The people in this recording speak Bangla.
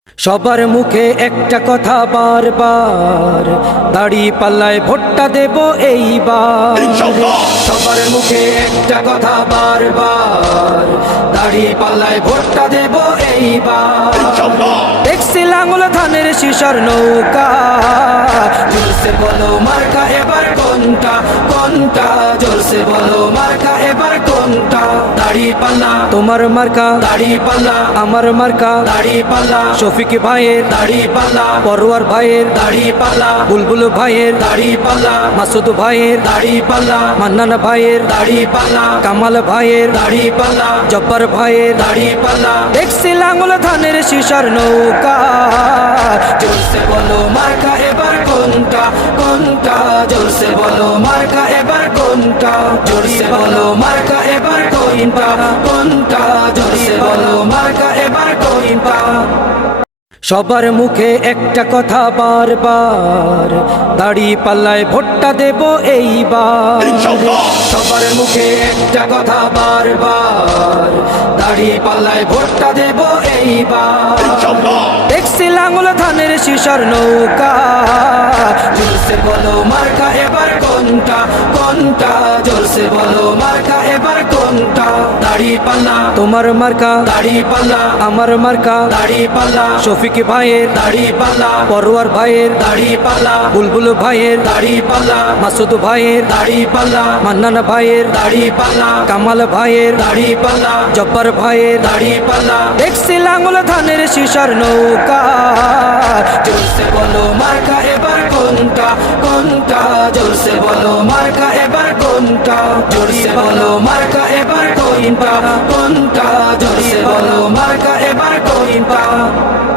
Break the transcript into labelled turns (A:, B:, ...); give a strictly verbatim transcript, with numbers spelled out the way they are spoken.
A: সবার মুখে একটা কথা বারবার, দাড়ি পাল্লায় ভোটটা দেব এইবার। সবার মুখে একটা কথা বারবার, দাড়ি পাল্লায় ভোটটা দেব এইবার। দেখছি লাঙ্গল ধানের শিশার নৌকা, জোরসে বলো মার্কা এবার কোনটা কোনটা, জোরসে বলো মার্কা এবার কোনটা। দাড়ি পাল্লা তোমার মার্কা, দাড়ি পাল্লা আমার মার্কা, দাড়ি পাল্লা শফিক ভাইয়ের দাড়ি পাল্লা, পরোয়ার ভাইয়ের দাড়ি পাল্লা, বুলবুল ভাইয়ের দাড়ি পাল্লা, মাসুদ ভাইয়ের দাড়ি পাল্লা, মান্নান ভাইয়ের দাড়ি পাল্লা, কামাল ভাইয়ের দাড়ি পাল্লা, জব্বার ভাইয়ের দাড়ি পাল্লা। দেখছি লাঙ্গল ধানের শিশার নৌকা, জোরসে বলো মার্কা এবার কোনটা কোনটা, জোরসে বলো মার্কা এবার কোনটা, জোরসে বলো মার্কা এবার কোনটা কোনটা, জোরসে বলো মার্কা এবার কোনটা। সবার মুখে একটা কথা বারবার, দাড়ি পাল্লায় ভোটটা দেব এইবার। সবার মুখে একটা কথা বারবার, দাড়ি পাল্লায় ভোটটা দেব এইবার। দেখছি লাঙ্গল ধানের শিশার নৌকা, জোরসে বলো মার্কা এবার কোনটা কোনটা, জোরসে বলো মার্কা এবার কোনটা। দাড়ি পাল্লা তোমার মার্কা, দাড়ি পাল্লা আমার মার্কা, দাড়ি পাল্লা শফিক ভাইয়ের দাড়ি পাল্লা, পরোয়ার ভাইয়ের দাড়ি পাল্লা, বুলবুল ভাইয়ের দাড়ি পাল্লা, মাসুদ ভাইয়ের দাড়ি পাল্লা, মান্নান ভাইয়ের দাড়ি পাল্লা, কামাল ভাইয়ের দাড়ি পাল্লা, জব্বার ভাইয়ের দাড়ি পাল্লা। দেখছি লাঙ্গল ধানের শিশার নৌকা, জোরসে বলো মার্কা এবার কোনটা কোনটা, জোরসে বলো মার্কা এবার কোনটা, জোরসে বলো মার্কা এবার কোনটা কোনটা, জোরসে বলো মার্কা এবার কোনটা।